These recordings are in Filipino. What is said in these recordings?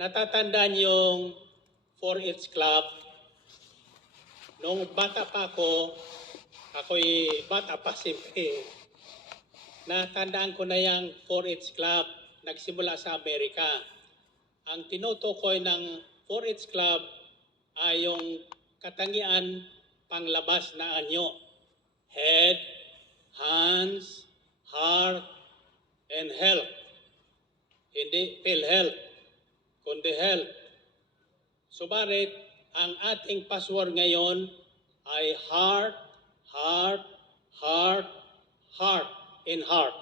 Natatandaan yung 4-H Club. Nung bata pa ako'y bata pa siyempre. Natandaan ko na yung 4-H Club. Nagsimula sa Amerika. Ang tinutukoy ng 4-H Club ay yung katangian panglabas na anyo. Head, hands, heart, and health. Hindi PhilHealth, kundi health. Subalit, ang ating password ngayon ay heart, heart, heart, heart, and heart.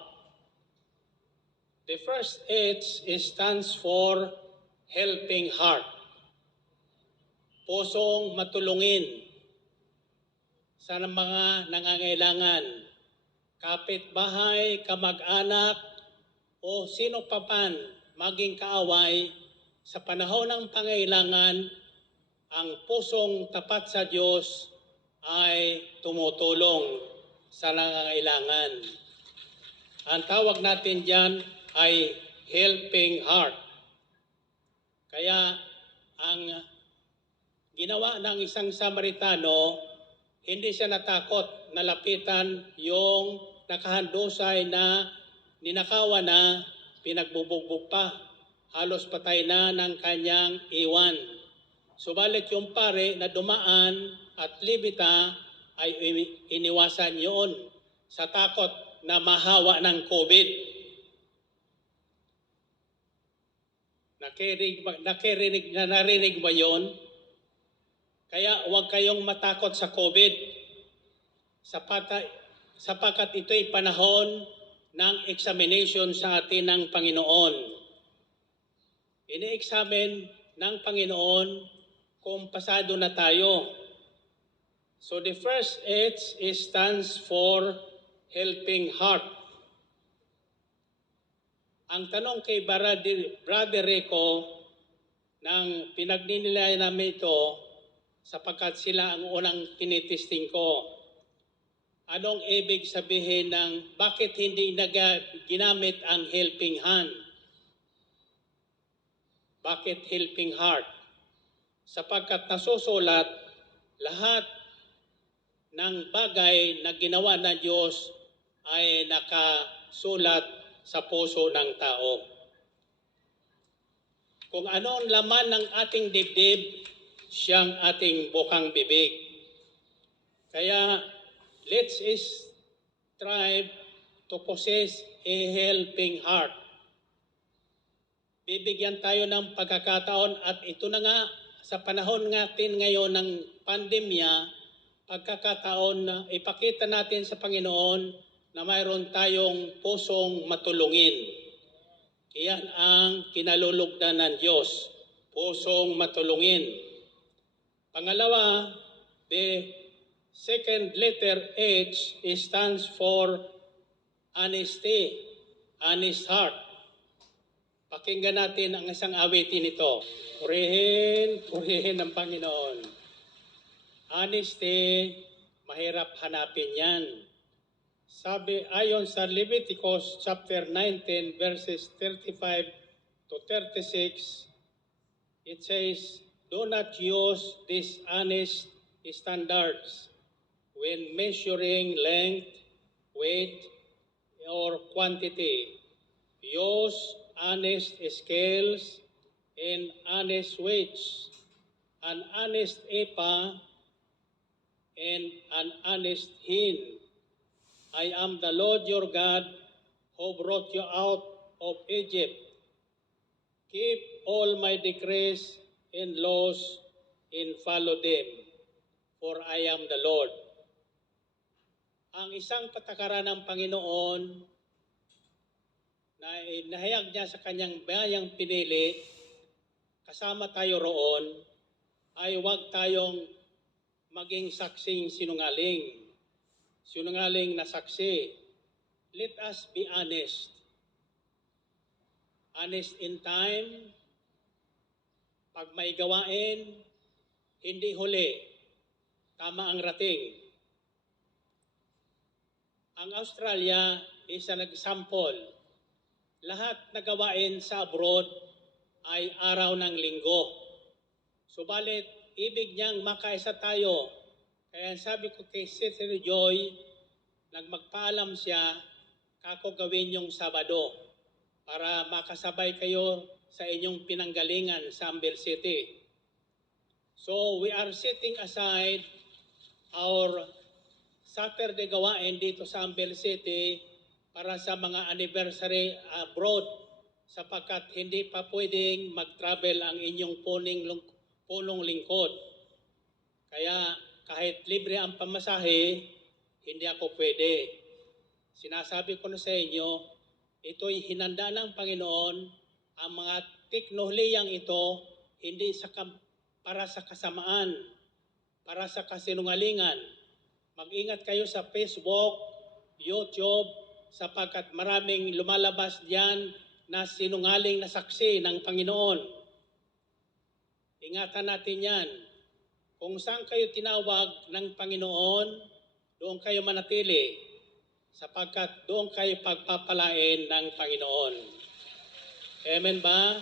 The first H stands for helping heart. Pusong matulungin sa mga nangangailangan, kapitbahay, kamag-anak, o sino pa man maging kaaway sa panahon ng pangailangan, ang pusong tapat sa Diyos ay tumutulong sa nangangailangan. Ang tawag natin diyan ay helping heart. Kaya ang ginawa ng isang Samaritano, hindi siya natakot na lapitan yung nakahandusay na ninakawan na, pinagbubugbog pa, halos patay na ng kanyang iwan. Subalit yung pare na dumaan at libita ay iniwasan yun sa takot na mahawa ng COVID. Narinig ba yun? Kaya huwag kayong matakot sa COVID sapagkat ito'y panahon ng examination sa atin ng Panginoon. Ini-examine ng Panginoon kung pasado na tayo. So the first H stands for helping heart. Ang tanong kay Brother Rico, nang pinagninilayan namin ito, sapagkat sila ang unang tinitesting ko. Anong ibig sabihin ng bakit hindi ginamit ang helping hand? Bakit helping heart? Sapagkat nasusulat lahat ng bagay na ginawa ng Diyos ay nakasulat sa puso ng tao. Kung ano ang laman ng ating dibdib, siyang ating bukang bibig. Kaya let's strive to possess a helping heart. Bibigyan tayo ng pagkakataon at ito na nga sa panahon natin ngayon ng pandemya, pagkakataon na ipakita natin sa Panginoon na mayroon tayong pusong matulungin. Iyan ang kinalulugdan ng Diyos, pusong matulungin. Pangalawa, the second letter H stands for honesty, honest heart. Pakinggan natin ang isang awitin ito. Purihin ang Panginoon. Honesty, mahirap hanapin yan. Sabi ayon sa Leviticus chapter 19 verses 35 to 36, it says, "Do not use dishonest standards when measuring length, weight, or quantity. Use honest scales and honest weights, an honest ephah and an honest hin. I am the Lord your God who brought you out of Egypt. Keep all my decrees and laws and follow them, for I am the Lord." Ang isang patakaran ng Panginoon na inahayag niya sa kanyang bayang pinili, kasama tayo roon, ay huwag tayong maging saksing sinungaling. Sinungaling na saksi. Let us be honest. Honest in time. Pag may gawain, hindi huli. Tama ang rating. Ang Australia is an example. Lahat na gawain sa abroad ay araw ng linggo. Subalit, ibig niyang makaisa tayo. Kaya sabi ko kay Sister Joy, nagmagpaalam siya, kako gawin yung Sabado para makasabay kayo sa inyong pinanggalingan sa Amber City. So we are setting aside our Saturday gawain dito sa Amber City para sa mga anniversary abroad sapagkat hindi pa pwedeng mag-travel ang inyong punong lingkod. Kaya kahit libre ang pamasahe, hindi ako pwede. Sinasabi ko na sa inyo, ito'y hinanda ng Panginoon, ang mga teknolohiyang ito, hindi para sa kasamaan, para sa kasinungalingan. Mag-ingat kayo sa Facebook, YouTube, sapagkat maraming lumalabas diyan na sinungaling na saksi ng Panginoon. Ingatan natin yan. Kung saan kayo tinawag ng Panginoon, doon kayo manatili, sapagkat doon kayo pagpapalain ng Panginoon. Amen ba?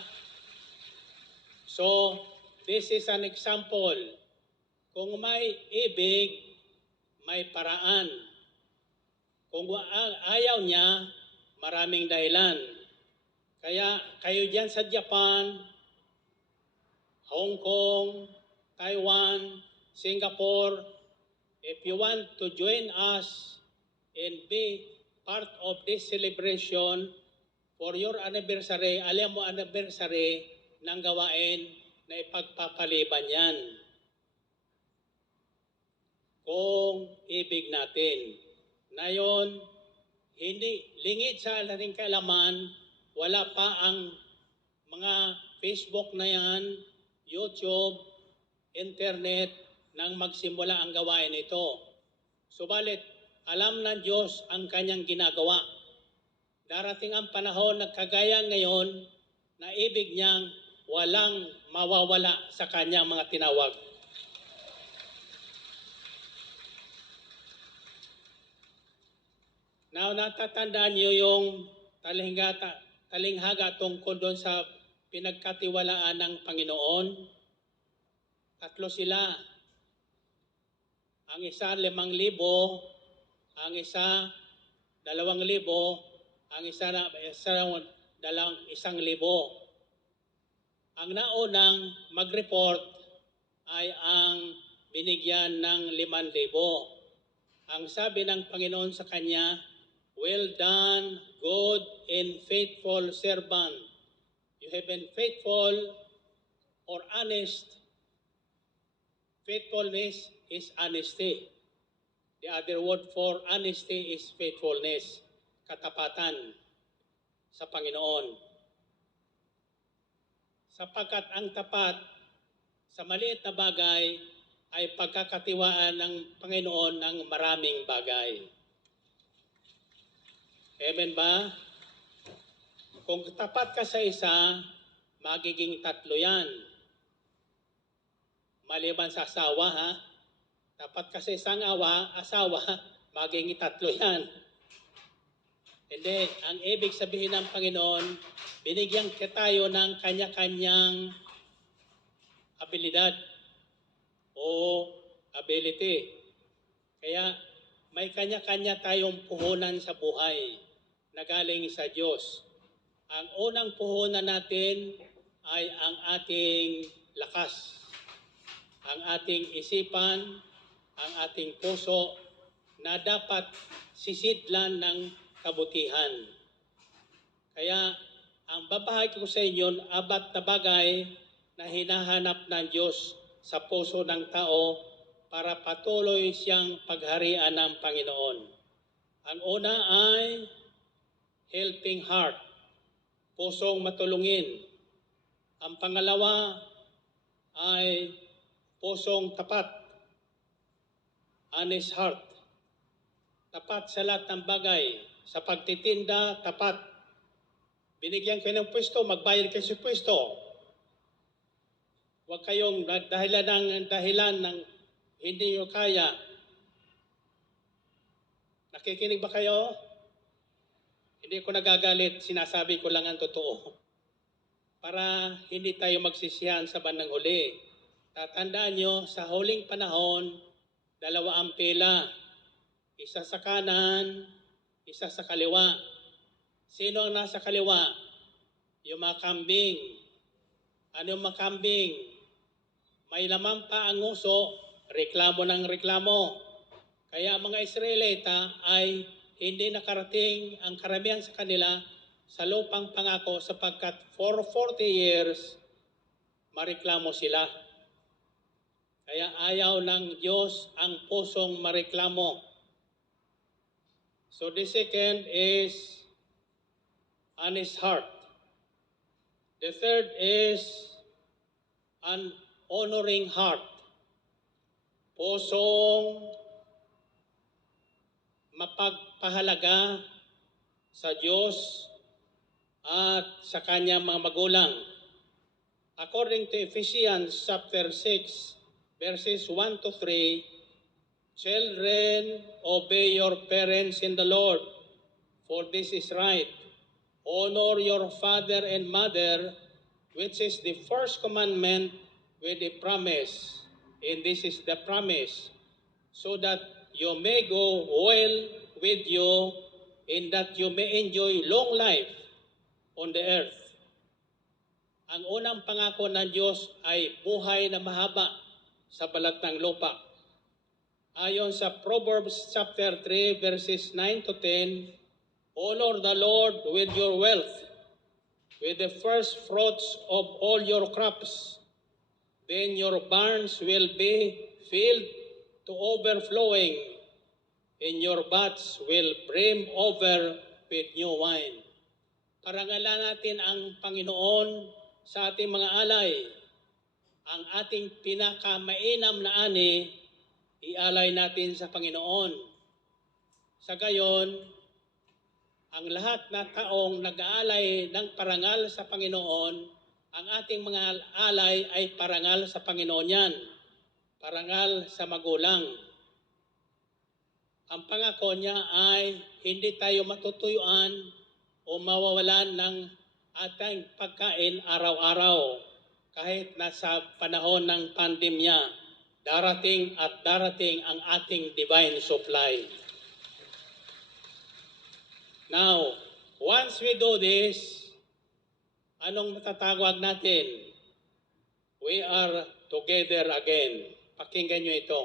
So, this is an example. Kung may ibig, may paraan. Kung ayaw niya, maraming dahilan. Kaya kayo dyan sa Japan, Hong Kong, Taiwan, Singapore, if you want to join us and be part of this celebration for your anniversary, alam mo anniversary ng gawain na ipagpapaliban yan. Kung ibig natin. Ngayon, hindi lingid sa ating kaalaman, wala pa ang mga Facebook na yan, YouTube, Internet, nang magsimula ang gawain ito. Subalit, alam ng Diyos ang kanyang ginagawa. Darating ang panahon na kagaya ngayon na ibig niyang walang mawawala sa kanyang mga tinawag. Now, natatandaan niyo yung talinghaga tungkol doon sa pinagkatiwalaan ng Panginoon. Tatlo sila. Ang isa 5,000, ang isa 2,000, ang isa 1,000. Ang naunang mag-report ay ang binigyan ng 5,000. Ang sabi ng Panginoon sa kanya, "Well done, good and faithful servant. You have been faithful or honest." Faithfulness is honesty. The other word for honesty is faithfulness, katapatan sa Panginoon. Sapagkat ang tapat sa maliit na bagay ay pagkakatiwaan ng Panginoon ng maraming bagay. Amen ba? Kung tapat ka sa isa, magiging 3 yan. Maliban sa asawa, ha? Tapat ka sa isang asawa, magiging 3 yan. Hindi, ang ibig sabihin ng Panginoon, binigyan tayo ng kanya-kanyang abilidad o ability. Kaya may kanya-kanya tayong puhunan sa buhay na galing sa Diyos. Ang unang puhunan natin ay ang ating lakas, ang ating isipan, ang ating puso na dapat sisidlan ng kabutihan. Kaya ang babahagi ko sa inyo, abat na bagay na hinahanap ng Diyos sa puso ng tao para patuloy siyang pagharian ng Panginoon. Ang una ay helping heart, pusong matulungin. Ang pangalawa ay pusong tapat, honest heart. Tapat sa lahat ng bagay. Sa pagtitinda, tapat. Binigyan kayo ng pwesto, magbayad kayo sa pwesto. Huwag kayong dahilan ng hindi nyo kaya. Nakikinig ba kayo? Hindi ko nagagalit, sinasabi ko lang ang totoo. para hindi tayo magsisihan sa bandang huli. Tatandaan nyo, sa huling panahon, dalawa ang pila. Isa sa kanan, isa sa kaliwa. Sino ang nasa kaliwa? Yung mga kambing. Ano yung mga kambing? May laman pa ang nguso, reklamo ng reklamo. Kaya mga Israelita ay hindi nakarating ang karamihan sa kanila sa lupang pangako sapagkat for 40 years, mareklamo sila. Kaya ayaw ng Diyos ang pusong mareklamo. So the second is honest heart. The third is an honoring heart. Pusong mapagpahalaga sa Diyos at sa kanyang mga magulang. According to Ephesians chapter 6, verses 1 to 3, children, obey your parents in the Lord, for this is right. Honor your father and mother, which is the first commandment with a promise. And this is the promise, so that you may go well with you, and that you may enjoy long life on the earth. Ang unang pangako ng Diyos ay buhay na mahaba sa balat ng lupa. Ayon sa Proverbs chapter 3 verses 9 to 10, honor the Lord with your wealth, with the first fruits of all your crops. Then your barns will be filled to overflowing, and your vats will brim over with new wine. Parangalan natin ang Panginoon sa ating mga alay. Ang ating pinakamainam na ani, ialay natin sa Panginoon. Sa gayon, ang lahat na taong nag-aalay ng parangal sa Panginoon, ang ating mga alay ay parangal sa Panginoon yan. Parangal sa magulang. Ang pangako niya ay hindi tayo matutuyuan o mawawalan ng ating pagkain araw-araw. Kahit nasa panahon ng pandemya, darating at darating ang ating divine supply. Now, once we do this, anong matatawag natin? We are together again. Pakinggan nyo ito.